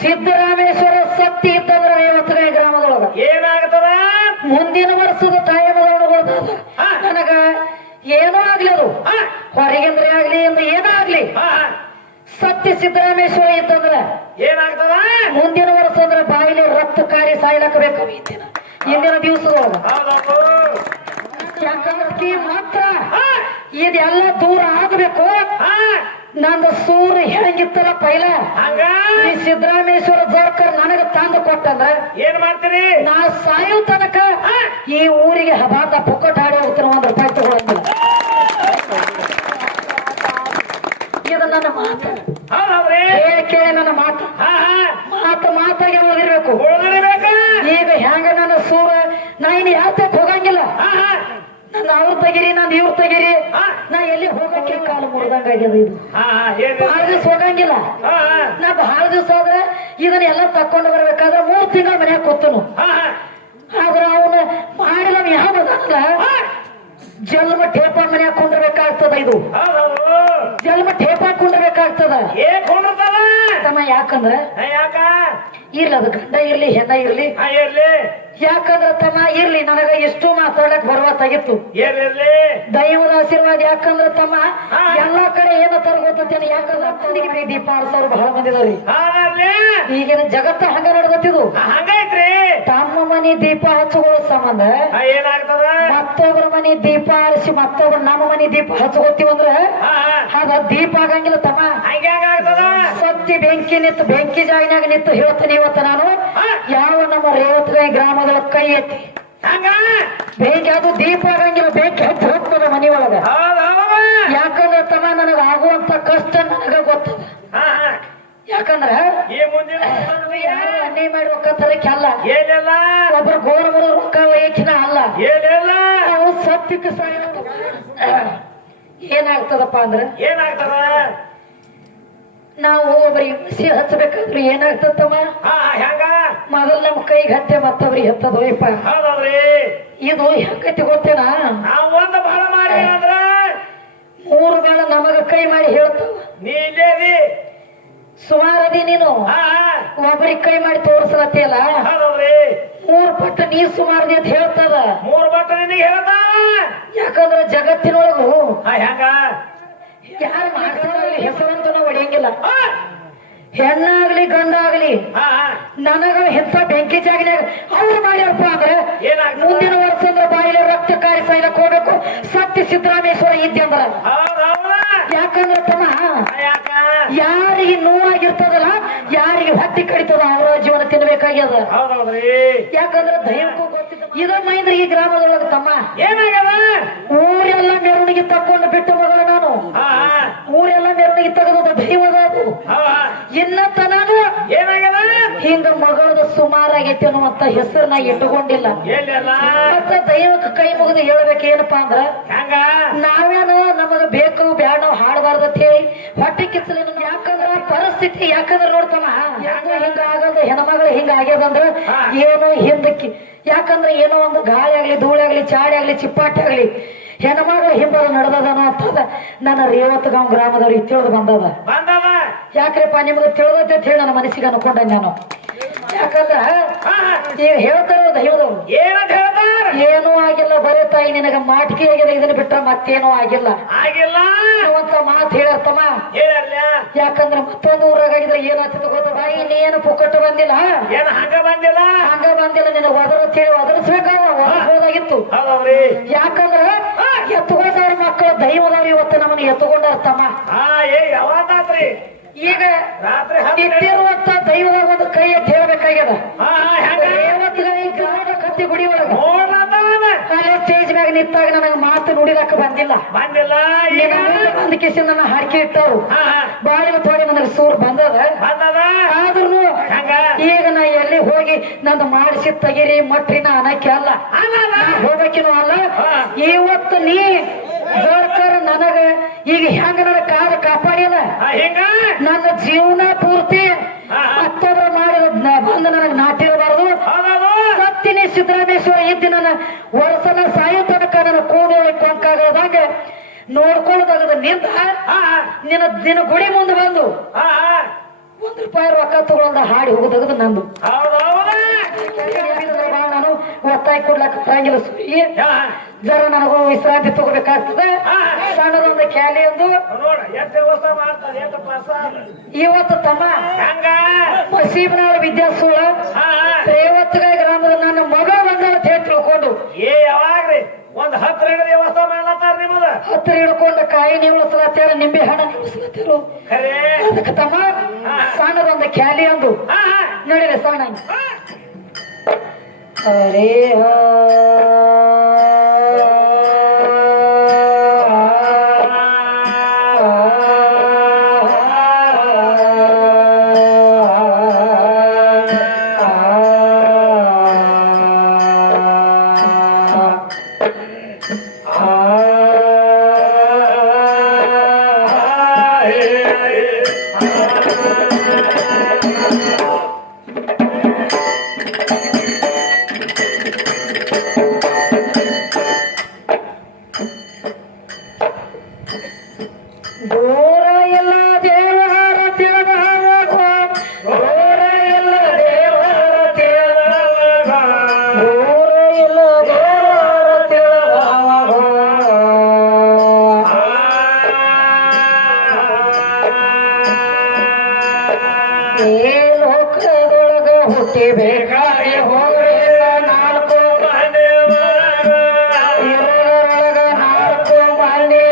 ಸಿದ್ದರಾಮೇಶ್ವರ ಸತ್ತಿ ಇತ್ತಂದ್ರ ರೇವತಗಾಯಿ ಗ್ರಾಮದೊಳಗ ಏನಾಗ್ತದ ಮುಂದಿನ ವರ್ಷದ ತಾಯಮಗಳನ್ನ ನನಗ ಏನೋ ಆಗ್ಲಿ ಅದು ಹೊರಗಿಂದ್ರೆ ಆಗ್ಲಿ ಎಂದು ಏನಾಗ್ಲಿ ಸತ್ಯ ಸಿದ್ದರಾಮೇಶ್ವರ ಇತ್ತಂದ್ರ ಏನಾಗ್ತದ ಮುಂದಿನ ವರ್ಷ ಅಂದ್ರೆ ಬಾಯಿಲೆ ರಕ್ತ ಕಾರಿ ಸಾಯ್ಲಕ್ಕಬೇಕು ಇಂದಿನ ದಿವಸದೊಳಗ ಯಾಕಂದ್ರೆ ಮಾತ್ರ ಇದೆಲ್ಲ ದೂರ ಆಗಬೇಕು. ನಂದು ಸೂರು ಹೆಂಗಿತ್ತಲ್ಲ ಪೈಲ ಈ ಸಿದ್ದರಾಮೇಶ್ವರ ಜೋರ್ಕರ್ ನನಗ ತಂದು ಕೊಟ್ಟಂದ್ರ ಏನ್ ಮಾಡ್ತೀರಿ ನಾ ಸಾಯೋ ತನಕ ಈ ಊರಿಗೆ ಹಬಾತ ಪುಕ್ಕಟ್ ಹಾಡಿ ಹೋಗ್ತಾರ ಒಂದ್ ರೂಪಾಯಿ ತಗೊಳಂಗಿಲ್ಲ. ಇದು ನನ್ನ ಮಾತು ಕೇಳಿ ನನ್ನ ಮಾತು ಮಾತಾಗಿ ಓದಿರ್ಬೇಕು. ಈಗ ಹೆಂಗ ನನ್ನ ಸೂರ ನಾ ಇನ್ನು ಯಾತಕ್ ಹೋಗಂಗಿಲ್ಲ. ನನ್ನ ಅವ್ರ ತೆಗಿರಿ ನಾನು ಇವ್ರ ತೆಗಿರಿ ನಾ ಎಲ್ಲಿ ಹೋಗಕ್ಕೆ ಕಾಲು ಮುರಿದಂಗ ಆಗ್ಯದ. ಇದು ಬಹಳ ದಿವ್ಸ ಹೋಗಂಗಿಲ್ಲ. ನಾ ಬಹಳ ದಿವ್ಸ ಆದ್ರೆ ಇದನ್ನೆಲ್ಲ ತಕೊಂಡು ಬರ್ಬೇಕಾದ್ರೆ 3 ತಿಂಗಳ ಮನ್ಯಾಗ ಕೂತನು. ಆದ್ರ ಅವನು ಮಾಡಿಲ್ಲ ಯಾವ ಜನ್ಮ ಟೇಪ ಮನ್ಯಾಗ ಕುಂಡ್ರಬೇಕಾಗ್ತದ. ಇದು ಜನ್ಮ ಟೇಪ ಕುಂಡ್ರಬೇಕಾಗ್ತದ ತಮ್ಮ. ಯಾಕಂದ್ರ ಇರ್ಲಿ ಅದು ಗಂಡ ಇರ್ಲಿ ಹೆಣ್ಣ ಇರ್ಲಿ ಯಾಕಂದ್ರ ತಮ್ಮ ಇರ್ಲಿ ನನಗ ಎಷ್ಟು ಮಾತಾಡಕ್ ಬರುವತ್ತಾಗಿತ್ತು ದೈವದ ಆಶೀರ್ವಾದ. ಯಾಕಂದ್ರ ತಮ್ಮ ಎಲ್ಲಾ ಕಡೆ ಏನ ತರಗೋತೇನೆ. ಯಾಕಂದ್ರ ತಂದಿಗೆ ದೀಪ ಆಡ್ಸೋರು ಬಹಳ ಮಂದಿದವ್ರಿ. ಈಗಿನ ಜಗತ್ತ ಹಂಗ ನಡೆದತ್ತಿದು. ತಮ್ಮ ಮನಿ ದೀಪ ಹಚ್ಚುಕೊಳ್ಳೋ ಸಂಬಂಧ ಮತ್ತೊಬ್ಬರ ಮನಿ ದೀಪ ಆರಿಸಿ ಮತ್ತೊಬ್ರು ನಮ್ಮ ಮನಿ ದೀಪ ಹಚ್ಕೋತೀವಂದ್ರ ಅದ ದೀಪ ಆಗಂಗಿಲ್ಲ ತಮ್ಮ. ಸತ್ತಿ ಬೆಂಕಿ ನಿಂತು ಬೆಂಕಿ ಜಾಗಿನಾಗ ನಿಂತು ಹೇಳ್ತೀನಿ ಇವತ್ತ ನಾನು ಯಾವ ನಮ್ಮ ರೇವತಗಾಯಿ ಗ್ರಾಮದ ಕೈ ಎತ್ತಿ ಬೆಂಕಿ ಅದು ದೀಪ ಆಗಂಗಿಲ್ಲ. ಬೆಂಕಿ ಹಚ್ಚಿ ಹೋಗ್ತದ ಮನಿ ಒಳಗ. ಯಾಕಂದ್ರೆ ತಮ್ಮ ನನಗ ಆಗುವಂತ ಕಷ್ಟ ನನಗ ಗೊತ್ತದ. ಯಾಕಂದ್ರ ಅನ್ಯಾಯ ಮಾಡಿ ರೊಕ್ಕ ತರಕ್ಕೆ ಅಲ್ಲ, ಒಬ್ರು ಗೋರ ಬರೋ ರೊಕ್ಕ ವಯಕಿನ ಅಲ್ಲ. ನಾವು ಸತ್ಯಕ್ಕೆ ಏನಾಗ್ತದಪ್ಪ ಅಂದ್ರ ನಾವು ಒಬ್ಬರಿಗೆ ಬಿಸಿ ಹಚ್ಚಬೇಕಾದ್ರು ಏನಾಗ್ತದಮ್ಮ ಮೊದಲ್ ನಮ್ ಕೈಗೆ ಹತ್ತೆ ಮತ್ತೊಬ್ರಿಗೆ ಹತ್ತದೋಯಪ್ಪ. ಇದು ಹೆಂಗತಿ ಗೊತ್ತೇನ 3 ಬೇಡ ನಮಗ ಕೈ ಮಾಡಿ ಹೇಳ್ತಾವ. ಸುಮಾರದಿ ನೀನು ಒಬ್ಬರಿಗೆ ಕೈ ಮಾಡಿ ತೋರ್ಸಲತ್ತಿಯಲ್ಲ 3 ಪಟ್ಟು ನೀ ಸುಮಾರದಿ ಅಂತ ಹೇಳ್ತದ. ಯಾಕಂದ್ರ ಜಗತ್ತಿನೊಳಗು ಯಾರು ಮಾಡ್ತಾರಲ್ಲಿ ಹೆಸರಂತೂ ನಾವು ಹೊಡೆಯಂಗಿಲ್ಲ. ಹೆಣ್ಣಾಗ್ಲಿ ಗಂಡಾಗ್ಲಿ ನನಗ ಹೆತ್ತ ಬೆಂಕಿ ಜಾಗಿನಾಗ ಅವ್ರು ಮಾಡ್ಯಾರಪ್ಪ ಅಂದ್ರೆ ಮುಂದಿನ ವರ್ಷ ಅಂದ್ರೆ ಬಾಯಿಲೆ ರಕ್ತ ಕಾರಿ ಸಾಯ್ಲಕ್ ಹೋಗ್ಬೇಕು. ಸತ್ಯ ಸಿದ್ದರಾಮೇಶ್ವರ ಇದ್ದೆ ಅಂದ್ರ. ಯಾಕಂದ್ರೆ ತಮ್ಮ ಯಾರಿಗೆ ನೋವಾಗಿರ್ತದಲ್ಲ ಯಾರಿಗೆ ಹೊಟ್ಟಿ ಕಡಿತದ ಅವರ ಜೀವನ ತಿನ್ಬೇಕಾಗ್ಯದ. ಯಾಕಂದ್ರೆ ದೈವಕ್ಕೂ ಗೊತ್ತಿದ್ದ ಇದ ಮೈಂದ್ರ ಈ ಗ್ರಾಮದೊಳಗ ತಮ್ಮ ಊರೆಲ್ಲ ಮೆರವಣಿಗೆ ತಕೊಂಡು ಬಿಟ್ಟು ಮಗಳ ನಾನು ಊರೆಲ್ಲ ಮೆರವಣಿಗೆ ತೆಗೆದ ದೈವದ ಅದು ಇನ್ನ ತನಾನು ಹಿಂಗ ಮಗಳದ ಸುಮಾರಾಗೈತಿ ಅನ್ನುವಂತ ಹೆಸರನ್ನ ಇಟ್ಟುಕೊಂಡಿಲ್ಲ. ಮತ್ತ ದೈವಕ್ಕೆ ಕೈ ಮುಗಿದು ಹೇಳ್ಬೇಕು ಏನಪ್ಪಾ ಅಂದ್ರ ನಾವೇನ ನಮಗ ಬೇಕು ಬ್ಯಾಡ ನಾವು ಹಾಡಬಾರ್ದ ಅಂತ ಹೇಳಿ ಹೊಟ್ಟೆ ಕಿಚ್ಚಲಿ. ಯಾಕಂದ್ರ ಪರಿಸ್ಥಿತಿ ಯಾಕಂದ್ರ ನೋಡ್ತಮ್ಮ ಹಿಂಗ ಆಗದ ಹೆಣ್ಮಗಳು ಹಿಂಗ ಆಗ್ಯದಂದ್ರ ಏನೋ ಹಿಂದಕ್ಕೆ. ಯಾಕಂದ್ರೆ ಏನೋ ಒಂದು ಗಾಳಿ ಆಗ್ಲಿ ಧೂಳಾಗ್ಲಿ ಚಾಡಿ ಆಗ್ಲಿ ಚಿಪ್ಪಾಟಿ ಆಗ್ಲಿ ಹೆಣ್ಮಗಳು ಹಿಂಬರು ನಡೆದದನೋ ಅಂತದ ನನ್ನ ರೇವತಗಾಂವ್ ಗ್ರಾಮದವ್ರಿಗೆ ತಿಳಿದು ಬಂದದ. ಯಾಕ್ರಪ್ಪ ನಿಮ್ಗೆ ತಿಳಿದತ್ತೆ ಅಂತ ಹೇಳಿ ನನ್ನ ಮನಸ್ಸಿಗೆ ಅನ್ಕೊಂಡ ನಾನು. ಯಾಕಂದ್ರ ಈಗ ಹೇಳ್ತಾರ ದೈವದವ್ರು ಏನೂ ಆಗಿಲ್ಲ ಬರೀ ತಾಯಿ ನಿನಗ ಮಾಟಿಕೆ ಆಗಿದೆ ಇದನ್ನ ಬಿಟ್ರ ಮತ್ತೇನೂ ಆಗಿಲ್ಲ ಅಂತ ಮಾತು ಹೇಳತ್ತಮ್ಮ. ಯಾಕಂದ್ರ ಮತ್ತೊಂದು ಊರಾಗಿದ್ರೆ ಏನಾಗ್ತದೆ ಗೊತ್ತದ ಇನ್ನೇನು ಪುಕ್ಕಟ್ಟು ಬಂದಿಲ್ಲ ಹಂಗ ಬಂದಿಲ್ಲ ನಿನಗ ಒದರ ಹೇಳಿ ಒದರಿಸ್ಬೇಕಾಗ ಒದರ್ಬೋದಾಗಿತ್ತು. ಯಾಕಂದ್ರ ಎತ್ತುಕೊಂಡವ್ರ ಮಕ್ಕಳು ದೈವದವ್ರು ಇವತ್ತು ನಮ್ಮನ್ನ ಎತ್ತುಕೊಂಡಾರ ತಮ್ಮ. ಈಗ ಇಟ್ಟಿರುವಂತ ದೈವದ ಒಂದು ಕೈ ಎತ್ತಿ ಹೇಳ್ಬೇಕಾಗ್ಯದ. ಕತ್ತಿ ಗುಡಿ ಒಳಗ ಅಲ್ಲೇ ಸ್ಟೇಜ್ ಮ್ಯಾಗ ನಿಂತಾಗ ನನಗ ಮಾತು ನುಡಿಲಕ್ಕ ಬಂದಿಲ್ಲ. ಬಂದ ಕಿಸಿ ನನ್ನ ಹಾಕಿ ಇಟ್ಟವ್ರು ಬಾಳಿನ ತೋಡಿ ನನಗೆ ಸೂರ್ ಬಂದದ. ಆದ್ರೂ ಈಗ ನಾ ಎಲ್ಲಿ ಹೋಗಿ ನಂದು ಮಾಡಿಸಿ ತೆಗಿರಿ ಮಟ್ರಿನ ಅನ್ನಕ್ಕೆ ಅಲ್ಲ ಹೋಗಕಿನೂ ಅಲ್ಲ. ಇವತ್ತು ನೀ ಜೋಡ್ಕರ್ ನನಗ ಈಗ ಹೆಂಗ ನನ್ನ ಕಾಲ ಕಾಪಾಡಿಲ್ಲ ನನ್ನ ಜೀವನ ಪೂರ್ತಿ ಮತ್ತೊಬ್ಬರ ಮಾಡಿದ ಬಂದು ನನಗೆ ನಾಟಿರಬಾರದು. ಸತ್ತಿನಿ ಸಿದ್ದರಾಮೇಶ್ವರ ಇದ್ದಿ ನನ್ನ ವರ್ಷನ ಸಾಯೋ ತನಕ ನನ್ನ ಕೂಡೋಳಿ ಕೊಂಕಾಗದಾಗ ನೋಡ್ಕೊಳ್ಳೋದಾಗದ ನಿಂತ ನಿನ್ನ ಗುಡಿ ಮುಂದೆ ಬಂದು ರೂಪಾಯಿ ರೊಕ್ಕ ತಗೊಳಂದ ಹಾಡಿ ಹೋಗೋದಗದು ನಂದು ಹೌದೌದ ನಾನು ಒತ್ತಾಯ ಕೊಡ್ಲಕ್ಕ ಬರಂಗಿಲ್ಲ ಜರ ನನಗೂ ವಿಶ್ರಾಂತಿ ತಗೋಬೇಕಾಗ್ತದೆ ಸಣ್ಣದೊಂದು ಕ್ಯಾಲಿ ಒಂದು ನೋಡ ಎಷ್ಟು ವ್ಯವಸ್ಥೆ ಮಾಡ್ತಾರೆ ಎಷ್ಟು ಪ್ರಸಾದ ಇವತ್ತು ತಮ್ಮ ಹಂಗ ಮಸೀಬನಾಳ ವಿದ್ಯಾಸೂಳ ರೇವತ್ತಗ ಗ್ರಾಮದ ನನ್ನ ಮಗ ಬಂದ ಅಂತ ಹೇಳಿ ತಿಳ್ಕೊಂಡು ಯಾವಾಗ್ರಿ ಒಂದ್ 10 ಹಿಡಿದ ವ್ಯವಸ್ಥೆ ಮಾಡ್ಲತ್ತಾರ ನಿಮ್ಮದ ಹತ್ತಿರ ಹಿಡ್ಕೊಂಡು ಕಾಯಿ ನಿಲ್ಲಿಸ್ಲತ್ತಾರ ನಿಂಬೆ ಹಣ್ಣ ನಿಲ್ಲಿಸ್ಲತ್ತಾರು ಖರೇ ಅದಕ್ಕೆ ತಮ್ಮ ಸಣ್ಣದೊಂದು ಕ್ಯಾಲಿ ಒಂದು ನೋಡಿದೆ ಸಣ್ಣ ಹರೇ ದೂರ ಎಲ್ಲ ದೇವರ ತಿಳಿದವ ದೂರ ಎಲ್ಲ ದೇವರ ತಿಳಿದವ ದೂರ ಎಲ್ಲ ದೇವರ ತಿಳಿದವ ಈ ಲೋಕದೊಳಗ ಹುಟ್ಟಿಬೇಕಾಗಿ ಹೋಗಲಿಲ್ಲ ನಾಲ್ಕು ಇರೋದ್ರೊಳಗ ನಾಲ್ಕು ಮಂದಿ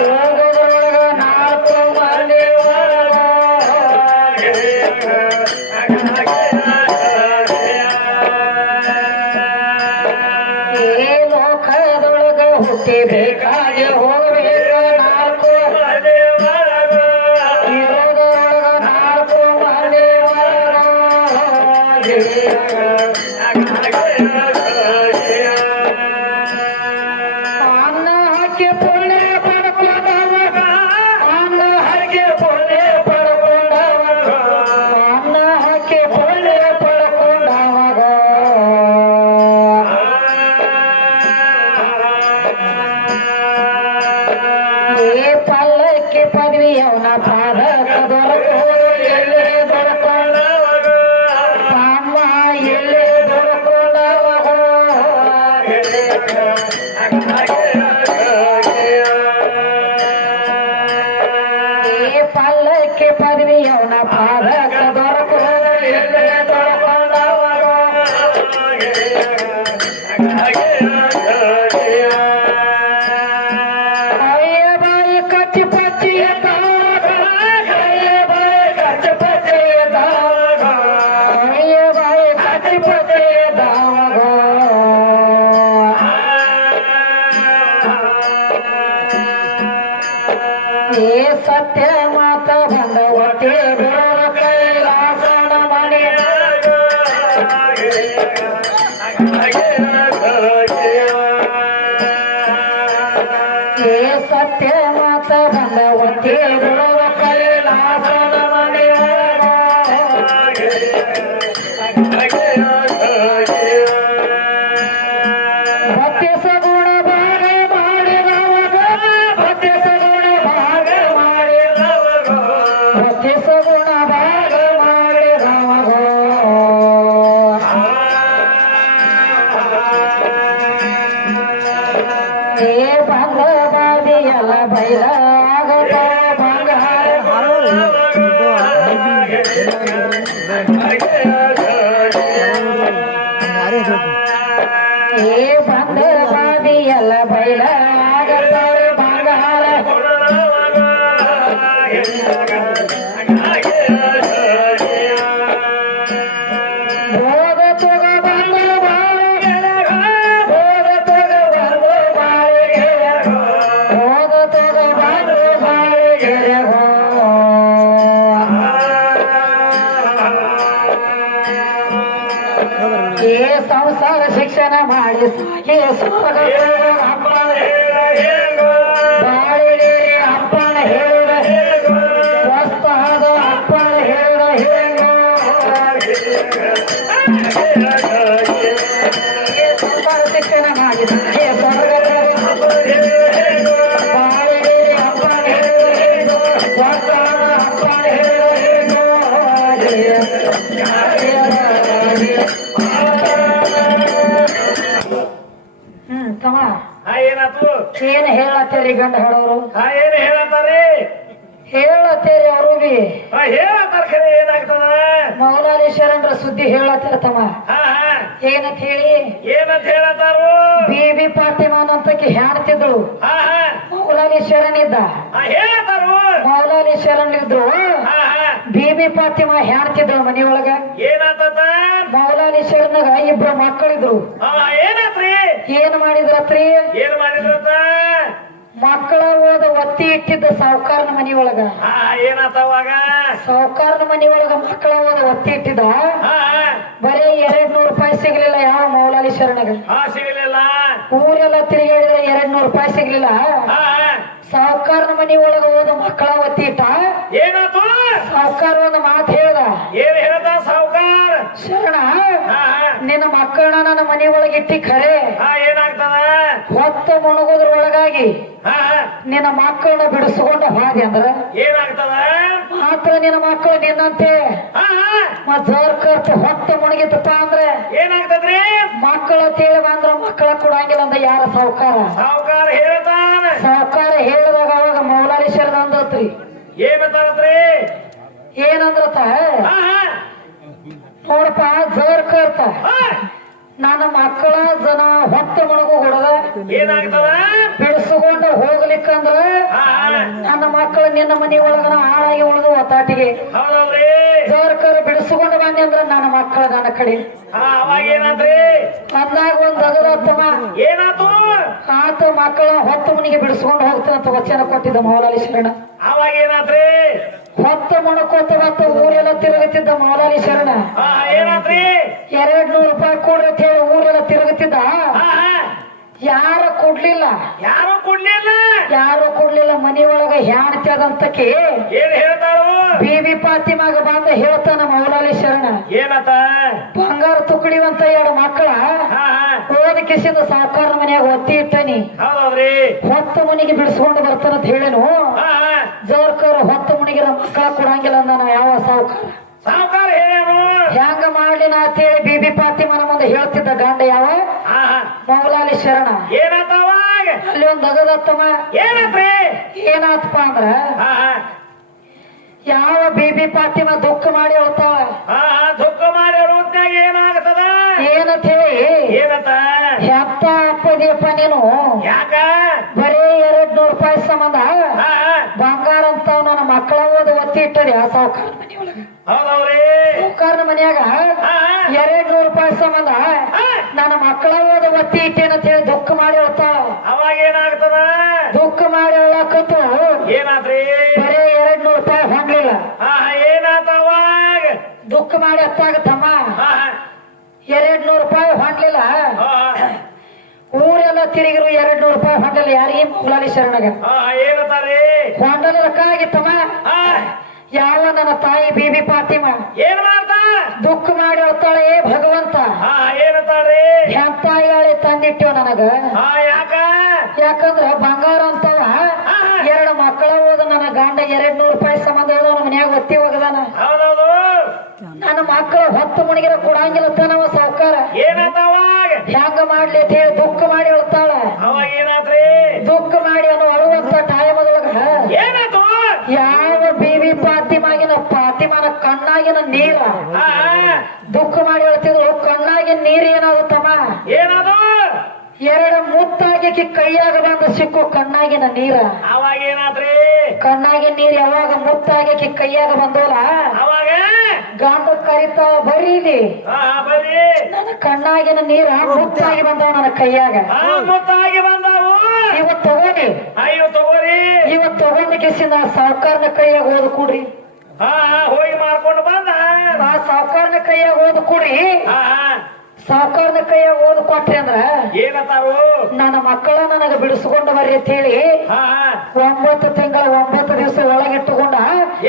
ಹೋಗೋದ್ರೊಳಗ ನಾಲ್ಕು ಮಂದಿ ಈ ಲೋಕದೊಳಗ ಹುಟ್ಟಿಬೇಕಾಗಿ ಹೋಗಬೇಕು ನಾಲ್ಕು ಇರೋದ್ರೊಳಗ ನಾಲ್ಕು ಮಂದಿ ಅನ್ನ ಹಾಕಿ ಪುಣ್ಯ ಪಡ್ಕೊಂಡವ ಅನ್ನ ಹಾಕಿ ಪುಣ್ಯ ಪಡ್ಕೊಂಡವ ಅನ್ನ ಹಾಕಿ ಪುಣ್ಯ ಪಡ್ಕೊಂಡವಾಗ ಈ ಪಲ್ಲಕ್ಕಿ ಪದವಿ ಅವನ ಪಾದಕ ದೊರಕು ಎಲ್ಲಿ ದೊರಕೊಂಡವಾಗ ತಮ್ಮ ಎಲ್ಲಿ ದೊರಕೊಂಡವಾಗ ಈ ಪಲ್ಲಕ್ಕಿ ಪದವಿ ಅವನ ಪಾದಕ ದೊರಕು ಎಲ್ಲಿ ದೊರಕೊಂಡವಾಗ ಅಯ್ಯ ಬಾಯಿ ಕಚ್ಚಿ ಪಚ್ಚಿ ಎದ್ದಾವಾಗ ಅಯ್ಯ ಬಾಯಿ ಕಚ್ಚಿ ಪಚ್ಚಿ ಎದ್ದಾವಾಗ ಅಯ್ಯ ಬಾಯಿ ಕಚ್ಚಿ ಪಚ್ಚಿ ಎದ್ದಾವಾಗ ಈ ಸತ್ಯ ಮಾತ ಬಂದ ಒಟ್ಟಿ ಬೇರ ಕೈಲಾಸನ ಮಾಡಿ ಈ ಸತ್ಯ ಮಾತ ಬಂದ ಒಟ್ಟಿ ಬೇರ ಕೈಲಾಸನ ಮಾಡಿ ಭಕ್ತಿ ಸಗುಣ ಭಾಗ ಮಾಡಿದವಾಗ ಭಕ್ತಿ ಸಗುಣ ಭಾಗ ಮಾಡಿದವಾಗ ಭಕ್ತಿ ಸಗುಣ ಭಾಗ ಮಾಡಿದವಾಗ ಏ ಬಂದ ಬಾದಿ ಎಲ್ಲ ಬೈಲ ಆಗತ ಬಂಗಾರ ಏ ಬಂದ ಬಾದಿ ಎಲ್ಲ ಬೈಲ ಆಗತಾರೆ ಬಂಗಾರ ಹೋದ ತಗ ಬಂದ ಬಾಳಿಗೆ ಹೋದ ತಗ ಬಂದ ಬಾಳಿಗೆ ಹೋದ ತಗ ಬಂದ ಬಾಳಿಗೆ ಏ ಸಂಸಾರ ಶಿಕ್ಷಣ ಮಾಡಿ ಸಾಗೆ ಸ್ವರ್ಗ ಬಾಳಿಗೆ ಅಪ್ಪನ ಹೇಳಿದ ಸ್ವಸ್ಥಾದ ಅಪ್ಪನ ಹೇಳಿದ ಹೇಗೋ ಸಂಸಾರ ಶಿಕ್ಷಣ ಮಾಡಿ ಸಾಗೆ ಸ್ವರ್ಗ ಬಾಳಿಗೆ ಅಪ್ಪನ ಹೇಳಿದ ಹೇಗೋ ಸ್ವಸ್ಥಾದ ಅಪ್ಪನ ಹೇಳಿದ ಹೇಗೋ ಈ ಗಂಡ ಹೇಳೋರು ಏನ್ ಹೇಳತ್ತಾರಿ ಹೇಳತ್ತೇರಿ ಅವರು ಬಿ ಹೇಳತ್ತಾರ ಖರೆ ಏನಾಗ್ತದ ಮೌಲಾಲಿ ಶರಣರ ಸುದ್ದಿ ಹೇಳತ್ತೇರ ತಮ್ಮ ಏನಂತ ಹೇಳಿ ಏನಂತ ಹೇಳತ್ತಾರು ಬಿ ಫಾತಿಮಾನ್ ಅಂತಕಿ ಹೇಳ್ತಿದ್ರು ಮೌಲಾಲಿ ಶರಣ್ ಇದ್ದ ಹೇಳತ್ತಾರು ಮೌಲಾಲಿ ಶರಣ್ ಇದ್ರು ಬಿ ಫಾತಿಮಾ ಹೇಳ್ತಿದ್ರು ಮನೆಯೊಳಗ ಏನಾಗ್ತದ ಮೌಲಾಲಿ ಶರಣಗ ಇಬ್ರು ಮಕ್ಕಳಿದ್ರು ಏನಾತ್ರಿ ಏನ್ ಮಾಡಿದ್ರತ್ರಿ ಏನ್ ಮಾಡಿದ್ರತ್ತ ಮಕ್ಕಳ ಓದ ಒತ್ತಿ ಇಟ್ಟಿದ್ದ ಸಾವುಕಾರನ ಮನೆಯೊಳಗ ಏನಾತವಾಗ ಸಾವುಕಾರನ ಮನೆಯೊಳಗ ಮಕ್ಕಳ ಓದ ಒತ್ತಿ ಇಟ್ಟಿದ್ದ ಬರೀ 200 ರೂಪಾಯಿ ಸಿಗ್ಲಿಲ್ಲ ಯಾವ ಮೌಲಾಲಿ ಶರಣಗ ಸಿಗಲಿಲ್ಲ ಊರೆಲ್ಲ ತಿರುಗಾಡಿದ್ರೆ 200 ರೂಪಾಯಿ ಸಿಗ್ಲಿಲ್ಲ ಸಾವುಕಾರನ ಮನೆಯೊಳಗ ಓದ ಮಕ್ಕಳ ಒತ್ತಿ ಇಟ್ಟ ಏನಾತು ಸಾವುಕಾರ ಒಂದು ಮಾತು ಹೇಳ್ದ ಏನ್ ಹೇಳ್ದ ಸಾವುಕಾರ ಶರಣ ನಿನ್ನ ಮಕ್ಕಳನ್ನ ನನ್ನ ಮನೆಯೊಳಗೆ ಇಟ್ಟಿ ಖರೆ ಏನಾಗ್ತದ ಹೊತ್ತು ಮುಣಗೋದ್ರೊಳಗಾಗಿ ನಿನ್ನ ಮಕ್ಕಳನ್ನ ಬಿಡಿಸ್ಕೊಂಡ ಹಾಗೆ ಅಂದ್ರ ಏನಾಗ್ತದ ಮಾತ್ರ ನಿನ್ನ ಮಕ್ಕಳು ನಿನ್ನಂತೆ ಜೋರ್ ಕರ್ತ ಹೊತ್ತು ಮುಣಗಿತಪ್ಪ ಅಂದ್ರೆ ಏನಾಗ್ತದ್ರಿ ಮಕ್ಕಳ ತೇಳಿ ಬಂದ್ರ ಮಕ್ಕಳ ಕೊಡಂಗಿಲ್ಲ ಅಂದ ಯಾರ ಸಾವುಕಾರ ಸಾವುಕಾರ ಹೇಳ್ತಾನ ಸಾವುಕಾರ ಹೇಳಿದಾಗ ಅವಾಗ ಮೌಲಾಲಿ ಶರಣ ಅಂದತ್ರಿ ಏನಂತಾರತ್ರಿ ಏನಂದ್ರತ ನೋಡಪ್ಪ ಜೋರ್ ಕರ್ತ ನನ್ನ ಮಕ್ಕಳ ಜನ ಹೊತ್ತು ಮುಣಗು ಹೊಡೆದ ಏನಾಗ್ತದ ಬಿಡಿಸ್ಕೊಂಡು ಹೋಗ್ಲಿಕ್ಕಂದ್ರ ನನ್ನ ಮಕ್ಕಳು ನಿನ್ನ ಮನೆ ಒಳಗನ ಹಾಳಾಗಿ ಉಳಿದು ಒತ್ತಾಟಿಗೆ ಹೌದಲ್ರಿ ಜೋರ್ಕರ್ ಬಿಡಿಸ್ಕೊಂಡು ಬಂದೆ ಅಂದ್ರ ನನ್ನ ಮಕ್ಕಳ ನನ್ನ ಕಡೆ ಅವಾಗ ಏನಂದ್ರಿ ಅಂದಾಗ ಒಂದ್ ಅಗದತ್ತಮ್ಮ ಏನಾತು ಆತ ಮಕ್ಕಳ ಹೊತ್ತು ಮನೆಗೆ ಬಿಡಿಸ್ಕೊಂಡು ಹೋಗ್ತಾನಂತ ವಚನ ಕೊಟ್ಟಿದ್ದ ಮೌಲಾಲಿ ಶರಣ ಅವಾಗ ಏನಾದ್ರಿ ಹೊತ್ತು ಮುಣಕೋತ ಹೊತ್ತು ಊರೆಲ್ಲ ತಿರುಗುತ್ತಿದ್ದ ಮೌಲಾಲಿ ಶರಣ ಏನಾದ್ರಿ 200 ರೂಪಾಯಿ ಕೊಡ್ರಿ ಅಂತ ಹೇಳಿ ಊರೆಲ್ಲ ತಿರುಗುತ್ತಿದ್ದ ಯಾರು ಕೊಡ್ಲಿಲ್ಲ ಯಾರು ಕೊಡ್ಲಿಲ್ಲ ಯಾರು ಕೊಡ್ಲಿಲ್ಲ ಮನೆಯೊಳಗ ಹೆಣ್ತದಂತಕ್ಕೆ ಏನ್ ಹೇಳ್ತಾರು ಬಿ ಫಾತಿಮಾಗ ಬಂದ ಹೇಳ್ತಾನ ಮೌಲಾಲಿ ಶರಣ ಏನತ್ತ ಬಂಗಾರ ತುಕಡಿವಂತ 2 ಮಕ್ಕಳ ಓದ ಕಿಸಿದ ಸಾಕಾರ ಮನೆಯಾಗ ಒತ್ತಿ ಇಟ್ಟನಿ ಹೌದೌದ್ರಿ ಹೊತ್ತು ಮನೆಗೆ ಬಿಡಿಸ್ಕೊಂಡು ಬರ್ತಾನಂತ ಹೇಳೇನು ಜೋರ್ಕರ್ ಹೊತ್ತು ಮನೆಗೆ ಮಕ್ಕಳ ಕೊಡಂಗಿಲ್ಲ ಅಂದಾನ ಯಾವ ಸಾವುಕಾರ ಸಾವುಕಾರ ಹೇಳೇನು ಹೆಂಗ ಮಾಡ್ಲಿ ನಾ ಅಂತೇಳಿ ಬಿ ಫಾತಿಮನ ಮುಂದೆ ಹೇಳ್ತಿದ್ದ ಗಂಡ ಯಾವ ಮೌಲಾಲಿ ಶರಣ ಏನತ್ತವಾಗ ಅಲ್ಲಿ ಒಂದ್ ಅಗದತ್ತಮ್ಮ ಏನತ್ರಿ ಏನಾತಪ್ಪ ಅಂದ್ರ ಯಾವ ಬಿ ಫಾತಿಮಾ ದುಃಖ ಮಾಡಿ ಹೇಳ್ತಾಳ ದುಃಖ ಮಾಡಿ ರೂಟ್ನಾಗ ಏನಾಗ್ತದ ಏನಂತ ಹೇಳಿ ಏನತ್ತ ಹೆತ್ತ ಅಪ್ಪದಿಯಪ್ಪ ನೀನು ಯಾಕ ಬರೀ 200 ರೂಪಾಯಿ ಸಂಬಂಧ ಬಂಗಾರ ಅಂತ ನನ್ನ ಮಕ್ಕಳ ಓದ ಒತ್ತಿ ಇಟ್ಟದೆ ಆ ಸಾವುಕಾರ ಮನೆಯೊಳಗ ಹೌದವ್ರಿ ಸಾವುಕಾರನ ಮನ್ಯಾಗ 200 ರೂಪಾಯಿ ಸಂಬಂಧ ನನ್ನ ಮಕ್ಕಳ ಓದ ಒತ್ತಿ ಇಟ್ಟೇನಂತ ಹೇಳಿ ದುಃಖ ಮಾಡಿ ಹೇಳ್ತಾಳ ಅವಾಗ ಏನಾಗ್ತದ ದುಃಖ ಮಾಡಿ ಹೇಳಕತ್ತು ಏನಾದ್ರಿ ಬರೀ 200 ರೂಪಾಯಿ ಹೊಂಡ್ಲಿಲ್ಲ ಏನಾತ ಅವಾಗ ದುಃಖ ಮಾಡಿ ಹತ್ತಾಗತ್ತಮ್ಮ 200 ರೂಪಾಯಿ ಹೊಂಡ್ಲಿಲ್ಲ ಊರೆಲ್ಲ ತಿರುಗಿರು 200 ರೂಪಾಯಿ ಹೊಂಡಲ್ಲ ಯಾರಿಗೆ ಮೌಲಾಲಿ ಶರಣಗ ಏನಂತಾರಿ ಹೊಂಡಲ ರೊಕ್ಕ ಆಗಿತ್ತಮ್ಮ ಯಾವ ನನ್ನ ತಾಯಿ ಬಿ ಫಾತಿಮಾ ಏನ್ ಮಾಡ್ತಾ ದುಃಖ ಮಾಡಿ ಹೇಳ್ತಾಳೆ ಏ ಭಗವಂತ ಏನಂತಾರಿ ಎಂತ ಹೇಳಿ ತಂದಿಟ್ಟೇವ್ ನನಗ ಯಾಕ ಯಾಕಂದ್ರ ಬಂಗಾರ ಅಂತವ 2 ಮಕ್ಕಳ ಹೋದ ನನ್ನ ಗಂಡ 200 ರೂಪಾಯಿ ಸಂಬಂಧ ಹೋದ ಮನ್ಯಾಗ ಒತ್ತಿ ಹೋಗದಾನ ಹೌದೌದು ನನ್ನ ಮಕ್ಕಳು ಹೊತ್ತು ಮುಣಿಗಿರ ಕೊಡಂಗಿಲ್ಲ ತನವ ಸಾವುಕಾರ ಏನಂತವಾಗ ಹೆಂಗ ಮಾಡ್ಲಿ ಅಂತ ಹೇಳಿ ದುಃಖ ಮಾಡಿ ಹೇಳ್ತಾಳ ಅವಾಗ ಏನಾದ್ರಿ ದುಃಖ ಮಾಡಿ ಅನ್ನೋ ಅಳುವಂತ ಟೈಮದೊಳಗ ಏನಾಯ್ತು ಯಾವ ಬಿ ಫಾತಿಮಾನ ಕಣ್ಣಾಗಿನ ನೀರ ದುಃಖ ಮಾಡಿ ಹೇಳ್ತಿದ್ರು ಕಣ್ಣಾಗಿನ ನೀರು ಏನಾಗುತ್ತಮ್ಮ ಏನದು 2 ಮುತ್ತಾಗಿ ಕೈಯಾಗ ಬಂದು ಸಿಕ್ಕು ಕಣ್ಣಾಗಿನ ನೀರ ಅವಾಗ ಏನಾದ್ರಿ ಕಣ್ಣಾಗಿನ ನೀರ್ ಯಾವಾಗ ಮುತ್ತಾಗಿ ಕೈಯಾಗ ಬಂದೋಲ್ಲ ಅವಾಗ ಗಂಡ ಕರಿತಾ ಬರೀಲಿ ಬರ್ರಿ ನನ್ನ ಕಣ್ಣಾಗಿನ ನೀರ ಮುತ್ತಾಗಿ ಬಂದವ ನನ್ನ ಕೈಯಾಗ ಮುತ್ತಾಗಿ ಬಂದವು ಇವತ್ತು ತಗೋರಿ ಅಯ್ಯೋ ತಗೋರಿ ಇವತ್ತು ತಗೊಂಡ ಕಿಸಿನ ಸಾವುಕಾರನ ಕೈಯಾಗ ಓದ್ ಕೂಡ್ರಿ ಹೋಗಿ ಮಾಡ್ಕೊಂಡು ಬಂದ ಆ ಸಾವುಕಾರನ ಕೈಯಾಗ ಓದ್ ಕೂಡ್ರಿ ಸಾವುಕಾರನ ಕೈಯಾಗ ಓದ್ ಕೊಟ್ರಿ ಅಂದ್ರ ಏನಂತಾರು ನನ್ನ ಮಕ್ಕಳ ನನಗ ಬಿಡಿಸ್ಕೊಂಡ ಬರ್ರಿ ಅಂತ ಹೇಳಿ 9 ತಿಂಗಳ 9 ದಿವಸ ಒಳಗಿಟ್ಟುಕೊಂಡ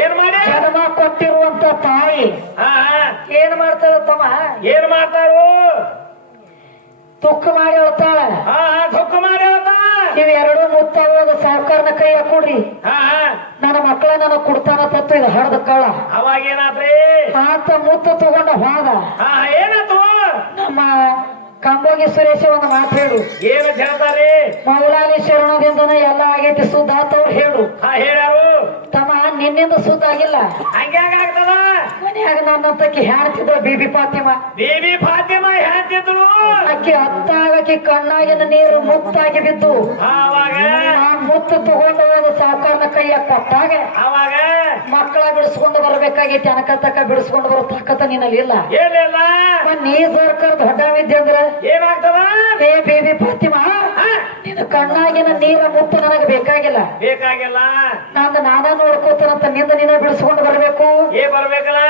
ಏನ್ ಮಾಡಿ ಜನ್ಮ ಕೊಟ್ಟಿರುವಂತ ತಾಯಿ ಏನ್ ಮಾಡ್ತಾರ ತಮ್ಮ ಏನ್ ಮಾಡ್ತಾರು ದುಃಖ ಮಾಡಿ ಹೇಳ್ತಾಳ ದುಃಖ ಮಾಡಿ ಇವ್ 2 ಮುತ್ತಾಗೋದ ಸಾವುಕಾರನ ಕೈಯಾಗ ಕೊಡ್ರಿ ನನ್ನ ಮಕ್ಕಳ ನನಗ ಕೊಡ್ತಾನ ತತ್ತು ಇದು ಹಡ್ದ ಕಳ್ಳ ಅವಾಗ ಏನಾದ್ರಿ ಆತ ಮುತ್ತ ತಗೊಂಡ ಹೋದ ಏನಾಯ್ತು ನಮ್ಮ ಕಂಬೋಗಿ ಸುರೇಶ ಒಂದು ಮಾತು ಹೇಳು. ಏನ್ ಹೇಳ್ತಾರಿ? ಮೌಲಾಲಿ ಶರಣದಿಂದನೇ ಎಲ್ಲ ಆಗೈತಿ ಸುದ್ದ ಆತವ್ರು ಹೇಳು. ಹೇಳ್ಯಾರು ತಮ್ಮ ನಿನ್ನಿಂದ ಸುದ್ದ ಆಗಿಲ್ಲ. ಹಂಗ್ಯಾಗ ಆಗ್ತದ? ಮನ್ಯಾಗ ನನ್ನಂತಕ್ಕೆ ಹೇಳ್ತಿದ್ರು ಬೀಬಿ ಫಾತಿಮಾ. ಬೇಬಿ ಫಾತಿಮಾ ಹೇಳ್ತಿದ್ರು. ಅಕ್ಕಿ ಅತ್ತಾಗಕ್ಕೆ ಕಣ್ಣಾಗಿನ ನೀರು ಮುತ್ತಾಗಿ ಬಿದ್ದು ಅವಾಗ ಮುತ್ತು ತಗೊಂಡು ಹೋದ ಸಾವುಕಾರನ ಕೈಯ ಕೊಟ್ಟಾಗ ಅವಾಗ ಮಕ್ಕಳ ಬಿಡಿಸ್ಕೊಂಡು ಬರ್ಬೇಕಾಗೈತಿ. ಅನಕತಕ್ಕ ಬಿಡಿಸ್ಕೊಂಡು ಬರೋ ತಾಕತ್ತ ನಿನ್ನಲ್ಲಿ ಇಲ್ಲ. ಏನಿಲ್ಲ. ನೀ ಸರ್ಕಾರ ದೊಡ್ಡ ವಿದ್ಯೆ ಅಂದ್ರ ಏನಾಗ್ತದ? ಏ ಬೇಬಿ ಫಾತಿಮಾ, ನಿನ್ನ ಕಣ್ಣಾಗಿನ ನೀರ ಮುತ್ತು ನನಗೆ ಬೇಕಾಗಿಲ್ಲ. ಬೇಕಾಗಿಲ್ಲ. ನಾನ ನೋಡ್ಕೋತಾನಂತ ನಿಂದ ನೀನ ಬಿಡಿಸ್ಕೊಂಡು ಬರ್ಬೇಕು. ಬರ್ಬೇಕಲ್ಲ.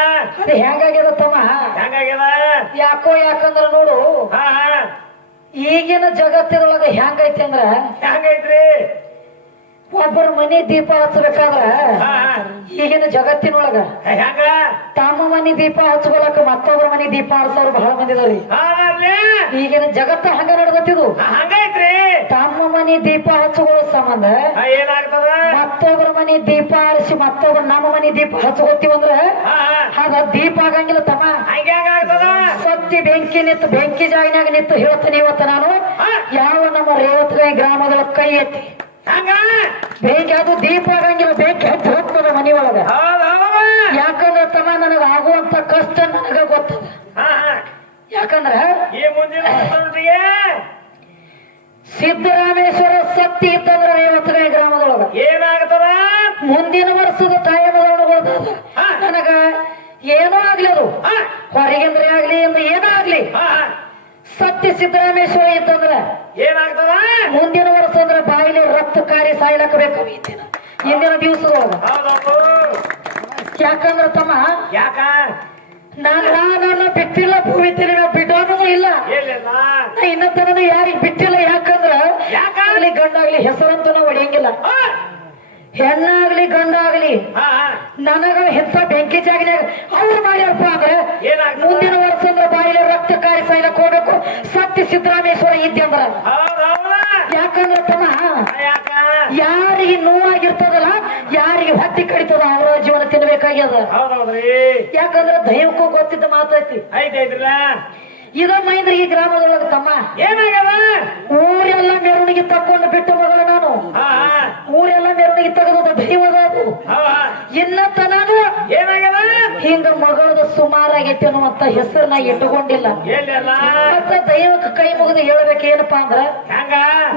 ಅದು ಹೆಂಗಾಗ್ಯದ ತಮ್ಮ? ಹೆಂಗಾಗ್ಯದ? ಯಾಕಂದ್ರ ನೋಡು, ಈಗಿನ ಜಗತ್ತಿನೊಳಗ ಹೆಂಗೈತಿ ಅಂದ್ರ ಹೆಂಗೈತ್ರಿ? ಒಬ್ಬರ ಮನಿ ದೀಪ ಹಚ್ಚಬೇಕಾದ್ರ ಈಗಿನ ಜಗತ್ತಿನೊಳಗ ಹೆಂಗ ತಮ್ಮ ಮನಿ ದೀಪ ಹಚ್ಕೊಳಕ ಮತ್ತೊಬ್ಬರ ಮನಿ ದೀಪ ಹಚ್ಚೋರು ಬಹಳ ಮಂದಿ ಇದಾವ್ರಿ. ಈಗಿನ ಜಗತ್ತ ಹಂಗ ನಡೆದತ್ತಿದು. ಹಂಗೈತ್ರಿ. ತಮ್ಮ ಮನಿ ದೀಪ ಹಚ್ಕೊಳ್ಳೋ ಸಂಬಂಧ ಏನಾಗ್ತದ? ಮತ್ತೊಬ್ಬರ ಮನಿ ದೀಪ ಹರಿಸಿ ಮತ್ತೊಬ್ಬರ ನಮ್ಮ ಮನಿ ದೀಪ ಹಚ್ಕೋತೀವಂದ್ರ ಅದ ದೀಪ ಆಗಂಗಿಲ್ಲ ತಮ್ಮ. ಹಂಗ್ಯಾಗ್ತದ? ಸತ್ತಿ ಬೆಂಕಿ ನಿಂತು ಬೆಂಕಿ ಜಾಗಿನಾಗ ನಿಂತು ಹೇಳ್ತೀನಿ ಇವತ್ತು ನಾನು, ಯಾವ ನಮ್ಮ ರೇವತ್ಗಾಯಿ ಗ್ರಾಮಗಳ ಕೈ ಎತ್ತಿ ಬೆಂಕಿ ಅದು ದೀಪ ಆಗಂಗಿಲ್ಲ, ಬೆಂಕಿ ಹಚ್ಚಿ ಹೋಗ್ತದ ಮನಿ ಒಳಗ. ಯಾಕಂದ್ರೆ ತಮ್ಮ ನನಗ ಆಗುವಂತ ಕಷ್ಟ ನನಗ ಗೊತ್ತದ. ಯಾಕಂದ್ರ ಈ ಮುಂದಿನ ವರ್ಷದೊಳಗೆ ಸಿದ್ದರಾಮೇಶ್ವರ ಸತ್ತಿ ಇತ್ತಂದ್ರ ರೇವತ್ಗಾಯಿ ಗ್ರಾಮದೊಳಗ ಏನಾಗ್ತದ? ಮುಂದಿನ ವರ್ಷದ ತಾಯಮ್ಮದೊಳಗ ನನಗ ಏನೋ ಆಗ್ಲಿ, ಅದು ಹೊರಗಿಂದ್ರೆ ಆಗ್ಲಿ ಅಂದ್ರೆ ಏನೋ ಆಗ್ಲಿ, ಸತ್ಯ ಸಿದ್ದರಾಮೇಶ್ವರ ಇತ್ತಂದ್ರ ಏನಾಗ್ತದ? ಮುಂದಿನ ವರ್ಷ ಅಂದ್ರೆ ಬಾಯಿಲಿ ರಕ್ತ ಕಾರಿ ಸಾಯ್ಲಕ್ಕ ಬೇಕು ಇಂದಿನ ದಿವಸದೊಳಗ. ಯಾಕಂದ್ರ ತಮ್ಮ, ಯಾಕ ನಾನು ಬಿಟ್ಟಿಲ್ಲ, ಭೂಮಿ ತಿರುಗ ಬಿಡೋದು ಇಲ್ಲ, ಇನ್ನ ತನಕ ಯಾರಿಗ್ ಬಿಟ್ಟಿಲ್ಲ. ಯಾಕಂದ್ರ ಅಲ್ಲಿ ಗಂಡಾಗ್ಲಿ ಹೆಸರಂತೂ ನಾವು ಹೊಡೆಯಂಗಿಲ್ಲ. ಹೆಣ್ಣಾಗ್ಲಿ ಗಂಡಾಗ್ಲಿ ನನಗ ಎಂತ ಬೆಂಕಿ ಜಾಗಿನಾಗ ಅವ್ರು ಮಾಡ್ಯಾರಪ್ಪ ಅಂದ್ರೆ ಮುಂದಿನ ವರ್ಷ ಅಂದ್ರೆ ಬಾಯಿಲೆ ರಕ್ತ ಕಾರಿ ಸಾಯ್ಲಕ್ ಹೋಗ್ಬೇಕು ಸತ್ಯ ಸಿದ್ದರಾಮೇಶ್ವರ ಇದ್ದಂದ್ರ. ಯಾಕಂದ್ರೆ ತಮ್ಮ, ಯಾರಿಗೆ ನೋವಾಗಿರ್ತದಲ್ಲ, ಯಾರಿಗೆ ಹೊಟ್ಟಿ ಕಡಿತದ ಅವರ ಜೀವನ ತಿನ್ಬೇಕಾಗ್ಯದ. ಯಾಕಂದ್ರೆ ದೈವಕ್ಕೂ ಗೊತ್ತಿದ್ದ ಮಾತೈತಿ. ಇದ ಮೈಂದ್ರ ಈ ಗ್ರಾಮದೊಳಗ ತಮ್ಮ ಏನಾಗ್ಯದ? ಊರೆಲ್ಲ ಮೆರವಣಿಗೆ ತಕೊಂಡು ಬಿಟ್ಟು ಮಗಳು ನಾನು ಊರೆಲ್ಲ ಮೆರವಣಿಗೆ ತೆಗೆದ ದೈವದ ಅದು. ಇನ್ನ ತನಾನು ಏನಾಗ್ಯದ? ಹಿಂಗ ಮಗಳದ ಸುಮಾರಾಗೈತಿ ಅನ್ನುವಂತ ಹೆಸರನ್ನ ಇಟ್ಟುಕೊಂಡಿಲ್ಲ. ಮತ್ತ ದೈವಕ್ಕೆ ಕೈ ಮುಗಿದು ಹೇಳ್ಬೇಕು ಏನಪ್ಪಾ ಅಂದ್ರ,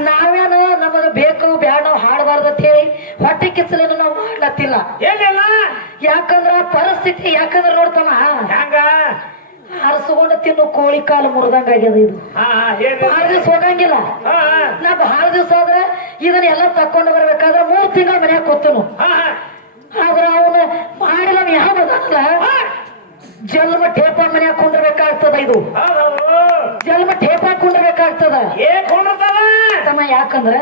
ನಾವೇನ ನಮಗ ಬೇಕು ಬ್ಯಾಡ ನಾವು ಹಾಡಬಾರ್ದಂತ ಹೇಳಿ ಹೊಟ್ಟೆ ಕಿಚ್ಚಲೇನು ನಾವು ಮಾಡ್ಲತ್ತಿಲ್ಲ. ಯಾಕಂದ್ರ ಪರಿಸ್ಥಿತಿ, ಯಾಕಂದ್ರ ನೋಡ್ತಮ್ಮ ಹರಿಸ್ಕೊಂಡು ತಿನ್ನು ಕೋಳಿ ಕಾಲು ಮುರಿದಂಗ ಆಗ್ಯದ. ಇದು ಬಹಳ ದಿವ್ಸ ಹೋಗಂಗಿಲ್ಲ. ನಾ ಬಹಳ ದಿವ್ಸ ಆದ್ರೆ ಇದನ್ನೆಲ್ಲ ತಕೊಂಡು ಬರ್ಬೇಕಾದ್ರೆ 3 ತಿಂಗಳ ಮನ್ಯಾಗ ಕೂತನು. ಆದ್ರೆ ಅವನು ಮಾಡಿಲ್ಲ ಯಾವ್ದಲ್ಲ ಜನ್ಮ ಟೇಪ ಮನ್ಯಾಗ ಕುಂಡ್ರಬೇಕಾಗ್ತದ. ಇದು ಜನ್ಮ ಟೇಪ ಕುಂಡ್ರಬೇಕಾಗ್ತದ ತಮ್ಮ. ಯಾಕಂದ್ರ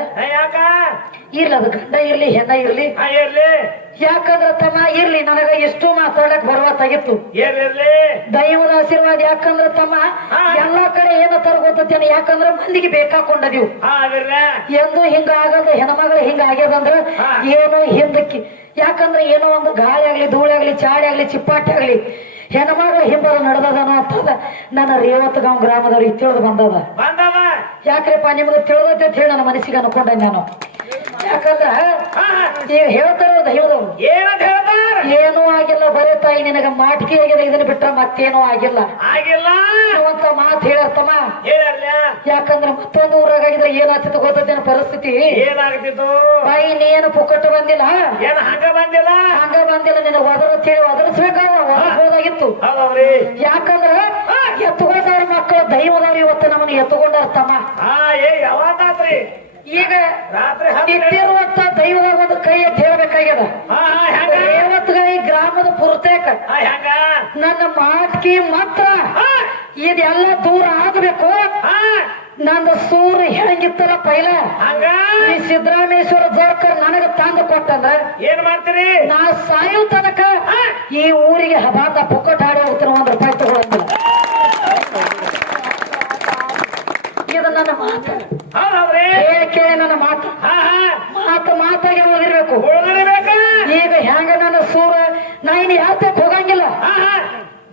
ಇರ್ಲಿ, ಅದು ಗಂಡ ಇರ್ಲಿ ಹೆಣ್ಣ ಇರ್ಲಿ, ಯಾಕಂದ್ರ ತಮ್ಮ ಇರ್ಲಿ, ನನಗ ಎಷ್ಟು ಮಾತಾಡಕ್ ಬರುವತ್ತಾಗಿತ್ತು ದೈವದ ಆಶೀರ್ವಾದ. ಯಾಕಂದ್ರ ತಮ್ಮ ಎಲ್ಲಾ ಕಡೆ ಏನ ತರ ಗೊತ್ತೇನೆ, ಯಾಕಂದ್ರ ಮಂದಿಗೆ ಬೇಕಾಕೊಂಡದೀವು. ಎಂದು ಹಿಂಗ ಆಗದ ಹೆಣ್ಮಗಳು ಹಿಂಗ ಆಗ್ಯದಂದ್ರ ಏನೋ ಹಿಂದಕ್ಕಿ, ಯಾಕಂದ್ರೆ ಏನೋ ಒಂದು ಗಾಳಿ ಆಗ್ಲಿ ಧೂಳಿ ಆಗ್ಲಿ ಚಾಡಿ ಆಗ್ಲಿ ಚಿಪ್ಪಾಟಿ ಆಗ್ಲಿ ಹೆಣ್ಮಗಳ ಹಿಂಬರ ನಡೆದದನೋ ಅಂತದ ನನ್ನ ರೇವತ್ಗಾಂವ್ ಗ್ರಾಮದವ್ರಿಗೆ ತಿಳಿದು ಬಂದದ. ಯಾಕ್ರಪ್ಪ ನಿಮ್ಗೆ ತಿಳಿದೈತೆ ಅಂತ ಹೇಳಿ ನನ್ನ ಮನಸ್ಸಿಗೆ ಅನ್ಕೊಂಡೆ ನಾನು. ಯಾಕಂದ್ರ ಈಗ ಹೇಳ್ತಾರ ದೈವದವ್ರು ಏನೂ ಆಗಿಲ್ಲ, ಬರೇ ತಾಯಿ ನಿನಗ ಮಾಟಿಕೆ ಆಗಿದೆ, ಇದನ್ನ ಬಿಟ್ರ ಮತ್ತೇನೂ ಆಗಿಲ್ಲ ಅಂತ ಮಾತು ಹೇಳ್ತಮ್ಮ. ಯಾಕಂದ್ರ ಮತ್ತೊಂದು ಊರಾಗಿದ್ರೆ ಏನಾಗ್ತಿತ್ತು ಗೊತ್ತೇನ ಪರಿಸ್ಥಿತಿ? ತಾಯಿ ನೀನು ಪುಕ್ಕಟ್ಟು ಬಂದಿಲ್ಲ, ಹಂಗ ಬಂದಿಲ್ಲ, ನಿನ್ನ ಒದರಿಸ್ಬೇಕಾಗಿತ್ತು. ಯಾಕಂದ್ರ ಎತ್ತುಕೊಂಡವ್ರ ಮಕ್ಕಳು ದೈವದವ್ರು ಇವತ್ತು ನಮ್ಮನ್ನ ಎತ್ತುಕೊಂಡಾರ ತಮ್ಮ. ಈಗ ಇಟ್ಟಿರುವಂತ ದೈವದ ಒಂದು ಕೈ ಅಂತ ಹೇಳ್ಬೇಕಾಗ್ಯದ. ರೇವತ್ಗಾಯಿ ಗ್ರಾಮದ ಪುರ್ತೇಕ ನನ್ನ ಮಾಟ್ಕಿ ಮಾತ್ರ ಇದೆಲ್ಲ ದೂರ ಆಗಬೇಕು. ನಂದು ಸೂರು ಹೆಂಗಿತ್ತಲ್ಲ ಪೈಲ ಈ ಸಿದ್ದರಾಮೇಶ್ವರ ಜೋರ್ಕರ್ ನನಗ ತಂದು ಕೊಟ್ಟಂದ್ರ ಏನ್ ಮಾಡ್ತೀರಿ? ನಾ ಸಾಯೋ ತನಕ ಈ ಊರಿಗೆ ಹಬಾತ ಪುಕ್ಕಟ್ ಹಾಡಿ ಹೋಗ್ತೀನಿ, 1 ರೂಪಾಯಿ ತಗೊಳಂಗಿಲ್ಲ. ಇದು ನನ್ನ ಮಾತು. ಕೇಳಿ ನನ್ನ ಮಾತು ಮಾತಾಗಿ ಓದಿರ್ಬೇಕು. ಈಗ ಹೆಂಗ ನನ್ನ ಸೂರ ನಾ ಇನ್ನು ಯಾತಕ್ಕೆ ಹೋಗಂಗಿಲ್ಲ.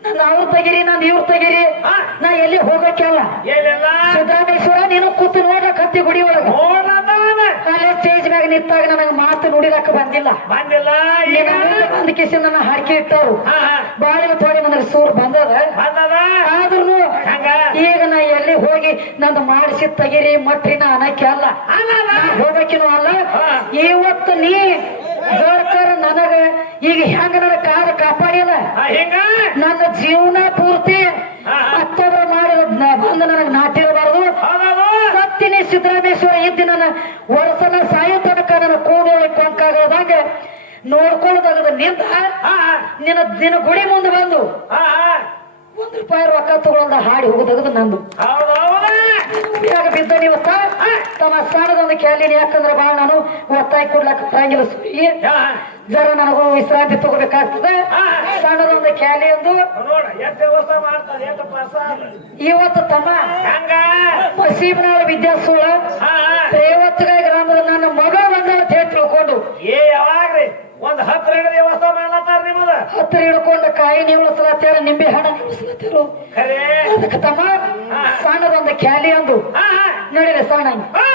ನನ್ನ ನಿಂದ ಅವ್ರ ತೆಗಿರಿ ನಂದು ಇವ್ರ ತೆಗಿರಿ ಹಾ. ನಾ ಎಲ್ಲಿ ಹೋಗಕ್ಕೆಲ್ಲ ಏನಿಲ್ಲ ಸಿದ್ದರಾಮೇಶ್ವರ ನೀನು ಕೂತು ನೋಡ್ರ ಕತ್ತಿ ಗುಡಿ ಒಳಗ ನೋಡ್ಲತ್ತಾನ ಅಲ್ಲೇ ಸ್ಟೇಜ್ ಮ್ಯಾಗ ನಿಂತಾಗ ನನಗೆ ಮಾತು ನುಡಿಲಕ್ಕ ಬಂದಿಲ್ಲ ಬಂದಿಲ್ಲ ಈಗ ಬಂದ ಕಿಸಿ ನನ್ನ ಹಾಕಿ ಇಟ್ಟವ್ರು ಹಾ ಹಾ ಬಾಳಿನ ತೋಡಿ ನನಗೆ ಸೂರ್ ಬಂದದ ಬಂದದ ಆದ್ರೂ ಹಂಗ ಈಗ ನಾ ಎಲ್ಲಿ ಹೋಗಿ ನಂದು ಮಾಡಿಸಿ ತೆಗಿರಿ ಮಟ್ರಿನ ಅನ್ನಕ್ಕೆ ಅಲ್ಲ ಅನ್ನದ ಹೋಗಕ್ಕಿನೂ ಅಲ್ಲ ಹಾ. ಇವತ್ತು ನೀ ಗೋಳ್ಕರ್ ನನಗ ಈಗ ಹೆಂಗ ನನ್ನ ಕಾಲ ಕಾಪಾಡಿಲ್ಲ ಹಿಂಗ ನನ್ನ ಜೀವನ ಪೂರ್ತಿ ಹಾ. ಮತ್ತೊಬ್ಬರು ಮಾಡಿದ ಬಂದು ನನಗೆ ನಾಟಿರಬಾರದು ಹೌದದು ಸತ್ತಿನಿ ಸಿದ್ದರಾಮೇಶ್ವರ ಇದ್ದಿ ನನ್ನ ವರ್ಷನ ಸಾಯೋ ತನಕ ನನ್ನ ಕೂಡೋಳಿ ಕೊಂಕಾಗದಂಗ ನೋಡ್ಕೊಳ್ಳೋದಾಗದ ನಿಂತ ಹಾ ನಿನ್ನ ಗುಡಿ ಮುಂದೆ ಬಂದು ಹಾ ₹1 ರೊಕ್ಕ ತಗೊಳ್ದ ಹಾಡಿ ಹೋಗೋದಾಗದ ನಂದು ಹೌದೌದ ಯಾಕ ಬಿದ್ದ ನೀವತ್ತ ತಮ್ಮ ಸ್ಥಾನದೊಂದು ಕ್ಯಾಲಿನಿ ಯಾಕಂದ್ರೆ ಬಾಳ ನಾನು ಒತ್ತಾಯ ಕೊಡ್ಲಕ್ಕ ಬರಂಗಿಲ್ಲ ಸುರಿ ಜರ ನನಗೂ ವಿಶ್ರಾಂತಿ ತಗೋಬೇಕಾಗ್ತದೆ ಸಣ್ಣದೊಂದು ಕ್ಯಾಲಿ ಎಂದು ನೋಡ ಎಷ್ಟು ವ್ಯವಸ್ಥೆ ಮಾಡ್ತಾರೆ ಎಷ್ಟು ಪ್ರಸಾದ ಇವತ್ತು ತಮ್ಮ ಹಂಗ ಮಸೀಬನವರ ವಿದ್ಯಾಸೂಳ ಹಾ ರೇವತ್ಗಾಯಿ ಗ್ರಾಮದ ನನ್ನ ಮಗ ಬಂದ ಅಂತ ಹೇಳಿ ತಿಳ್ಕೊಂಡು ಯಾವಾಗ್ರಿ ಒಂದ್ 10 ವ್ಯವಸ್ಥೆ ಮಾಡ್ಲತ್ತಾರ ನಿಮ್ಮದ ಹತ್ತಿರ ಹಿಡ್ಕೊಂಡು ಕಾಯಿ ನಿಲ್ಲಿಸ್ಲತ್ತೇಳು ನಿಂಬೆ ಹಣ್ಣು ನಿಲ್ಲಿಸ್ಲತ್ತೇಳು ಖರೇ ಅದಕ್ಕೆ ತಮ್ಮ ಸಣ್ಣದೊಂದು ಕ್ಯಾಲಿ ಅಂದು ಹಾ ನಡೀಲಿ ಸಣ್ಣ ಹಾ